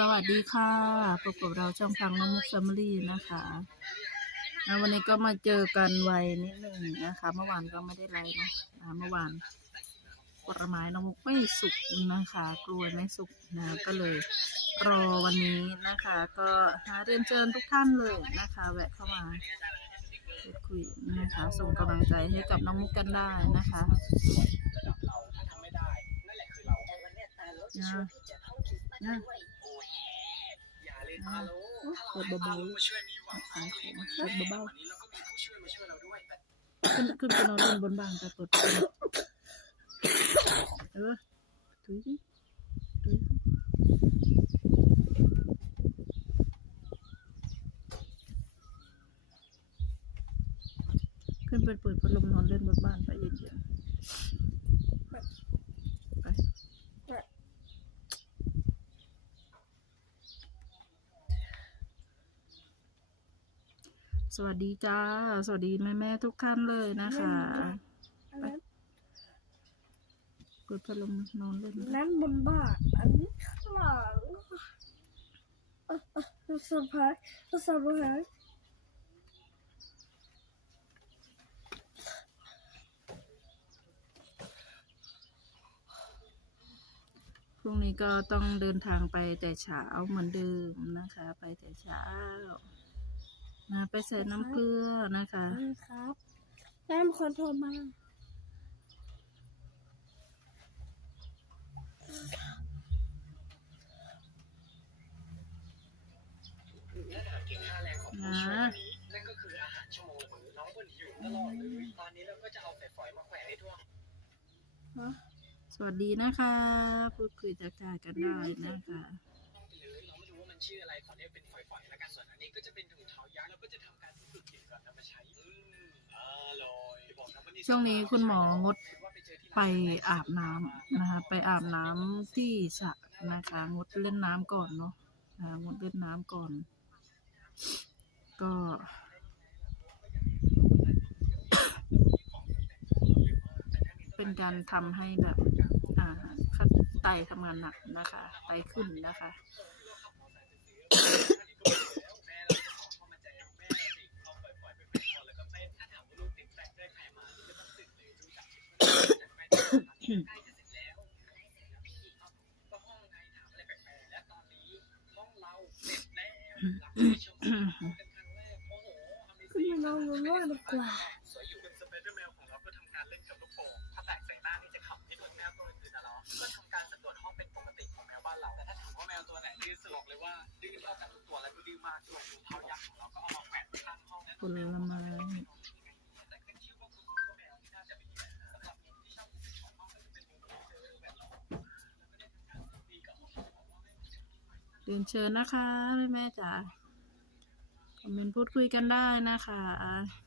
สวัสดีค่ะพบกับเราช่องพังน้องมุกแฟมิลี่นะคะแล้ววันนี้ก็มาเจอกันไวนิดหนึ่งนะคะ เมื่อวานก็ไม่ได้ไลฟ์เนาะอ่าเมื่อวานผลไม้น้องมุกไม่สุกนะคะ กล้วยไม่สุกนะก็เลยรอวันนี้นะคะ ก็หาเรียนเชิญทุกท่านเลยนะคะ แวะเข้ามาพูดคุยนะคะ ส่งกำลังใจให้กับน้องมุกกันได้นะคะนะนะ นะเปิดเบาๆขายของเปิดเบาๆขึ้นขึ้นไปนอนเล่นบนบ้านแต่เปิดไฟเออถุยดิถุยขึ้นไปเปิดพัดลมนอนเล่นบนบ้านไปเย็น สวัสดีจ้า สวัสดีแม่แม่ๆทุกท่านเลยนะคะไปเปิดพัดลมนอนเล่นนั้นบนบ้านอันนี้ข้างหลังเออเออเราสบายเราสบายพรุ่งนี้ก็ต้องเดินทางไปแต่เช้าเหมือนเดิมนะคะ ไปแต่เช้า นะไปใส่น้ำเกลือนะคะ นี่ครับแม่มีคนโทรมานะนั่นก็คืออาหารชั่วโมงมื้อน้องคนหิวตลอดเลยตอนนี้เราก็จะเอาแต่ฝอยมาแขวนให้ทั่ว สวัสดีนะคะ พูดคุยทักทายกันได้นะคะหรือเราไม่รู้ว่ามันชื่ออะไรขอเรียกเป็นฝอยๆแล้วกั นส่วนอันนี้ก็จะเป็นถุงเท้ายักษ์แล้วก็จะทำการฝึกจิตก่อนนำมาใช้อืมอร่อยบอกนะว่านี่ช่วงนี้คุณหมองด ไปอาบน้ำนะคะไปอาบน้ำที่สระนะคะงดเล่นน้ำก่อนเนาะนะคะงดเล่นน้ำก่อน ก็ เป็นการทำให้แบบ อ่าไตทำงานหนักนะคะ ไตขึ้นนะคะ ส่หน้านี่จะขับให้โดนแมวตัวอื่นๆนะเนาะก็ทำการสำรวจห้องเป็นปกติของแมวบ้านเราแต่ถ้าถามว่าแมวตัวไหนดื้อสลบเลยว่าดื้อเท่ากันทุกตัวและก็ดื้อมากวยถุงเท้ายักษ์ของเราก็เอามาแขวนข้างห้องนะผลไม้ เรียนเชิญนะคะ แม่แม่จ๋าคอมเมนต์พูดคุยกันได้นะคะ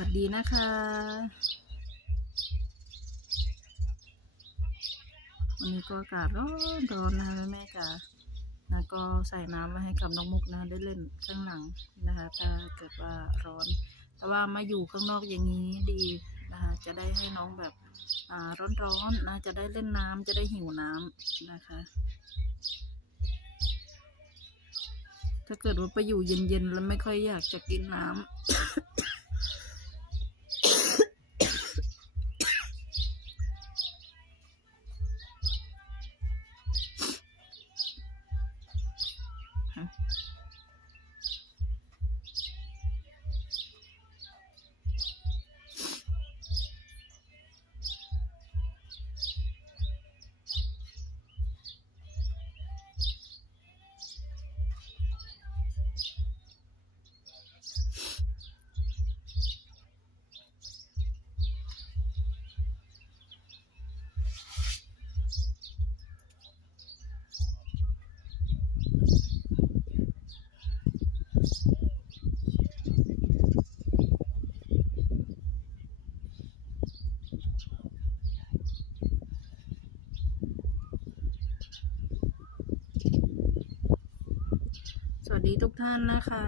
วัสดีนะคะวันนี้ก็อากาศร้อนร้อนนะคะแม่จ๋าแล้วก็ใส่น้ำไว้ให้กับน้องมุกนะได้เล่นข้างหลังนะคะ ถ้าเกิดว่าร้อน แต่ว่ามาอยู่ข้างนอกอย่างนี้ดีนะคะจะได้ให้น้องแบบอ่าร้อนๆนะจะได้เล่นน้ำจะได้หิวน้ำนะคะ ถ้าเกิดว่าไปอยู่เย็นๆแล้วไม่ค่อยอยากจะกินน้ำ ดีทุกท่านนะคะ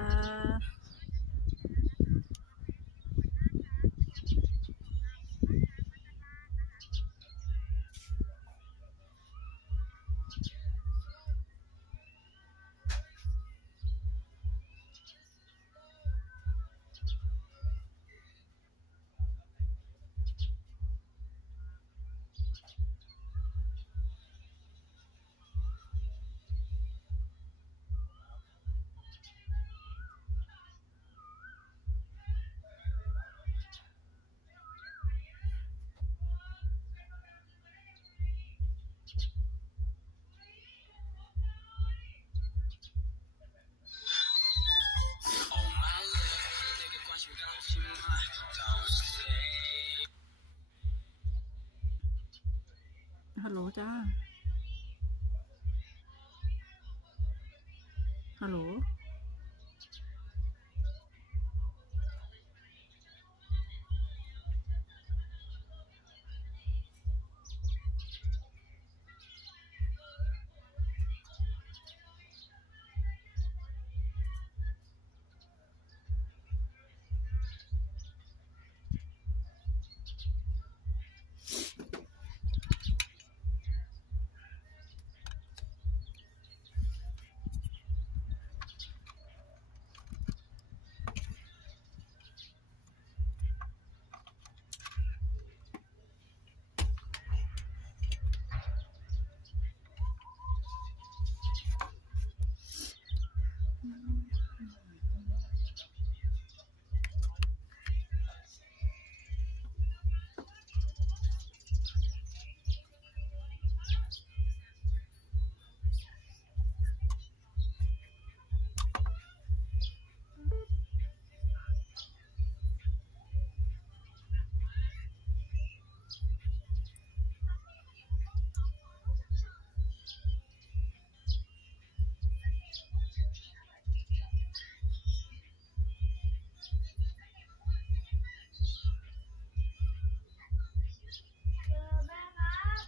ฮัลโหลจ้าฮัลโหล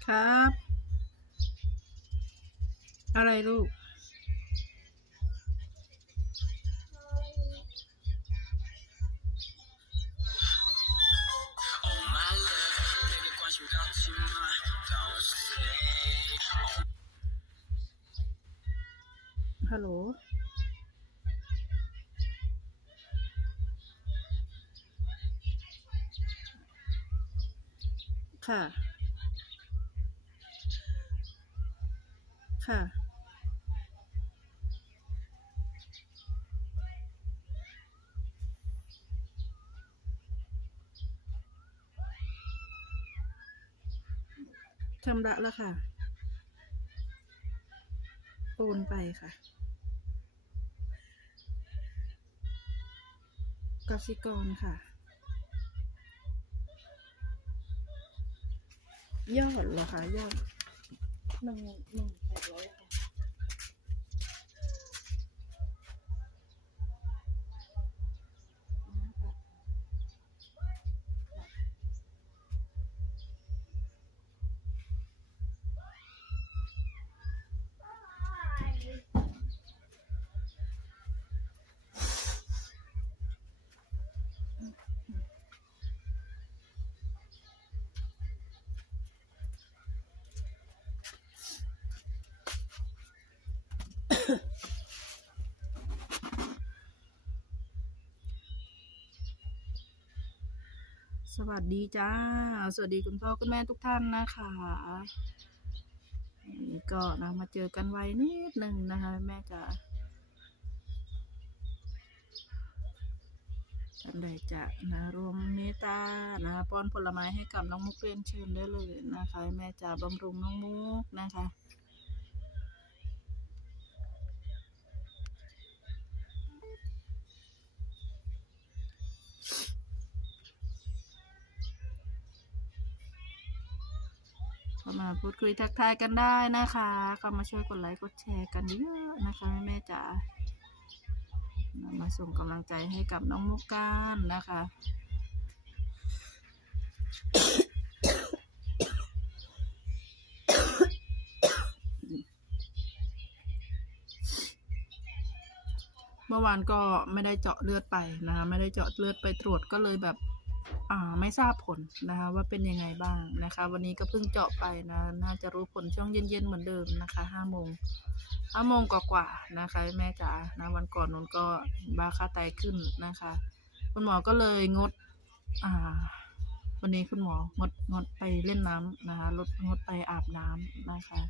ครับ อะไรลูก ฮัลโหลค่ะ ค่ะ ชำระแล้วค่ะ โอนไปค่ะกสิกรค่ะ ยอดเหรอคะยอด หนึ่งหนึ่งแปดร้อยค่ะ สวัสดีจ้า สวัสดีคุณพ่อคุณแม่ทุกท่านนะคะวันนี้ก็นะมาเจอกันไว้นิดหนึ่งนะคะ แม่จ๋าท่านใดจะนะรวมเมตตานะป้อนผลไม้ให้กับน้องมุกเรียนเชิญได้เลยนะคะ แม่จ๋าบำรุงน้องมุกนะคะ เข้ามา พูดคุยทักทายกันได้นะคะก็มาช่วยกดไลค์กดแชร์กันเยอะนะคะแม่ๆจ๋ามาส่งกำลังใจให้กับน้องมุกกันนะคะเมื่อวานก็ไม่ได้เจาะเลือดไปนะคะไม่ได้เจาะเลือดไปตรวจก็เลยแบบ ไม่ทราบผลนะคะว่าเป็นยังไงบ้างนะคะ วันนี้ก็เพิ่งเจาะไปนะน่าจะรู้ผลช่วงเย็นๆเหมือนเดิมนะคะห้าโมงห้าโมงกว่าๆนะคะ แม่จ๋านะวันก่อนนนก็บาค่าไตขึ้นนะคะ คุณหมอก็เลยงดอ่าวันนี้คุณหมองดงดไปเล่นน้ำนะคะลดงดไปอาบน้ำนะคะ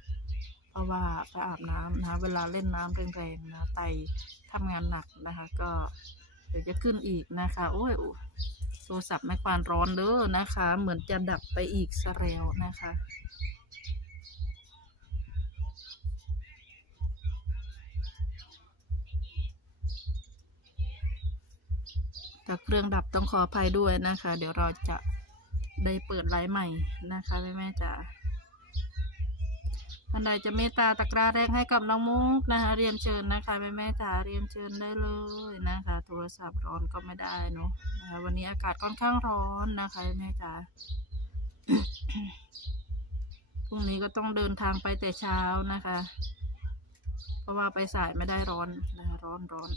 เพราะว่าไปอาบน้ำนะคะเวลาเล่นน้ำแรงๆนะไตทำงานหนักนะคะ ก็เดี๋ยวจะขึ้นอีกนะคะ โอ้ย โทรศัพท์แม่ควานร้อนเด้อนะคะ เหมือนจะดับไปอีกซะแล้วนะคะถ้าเครื่องดับต้องขออภัยด้วยนะคะ เดี๋ยวเราจะได้เปิดไลฟ์ใหม่นะคะแม่แม่จ๋า ท่านใดจะเมตตาตะกร้าแรกให้กับน้องมุกนะคะ เรียนเชิญนะคะแม่แม่จ๋าเรียนเชิญได้เลยนะคะ โทรศัพท์ร้อนก็ไม่ได้เนาะนะคะวันนี้อากาศค่อนข้างร้อนนะคะแม่จ๋าพรุ่งนี้ก็ต้องเดินทางไปแต่เช้านะคะ เพราะว่าไปสายไม่ได้ร้อนนะคะร้อนร้อน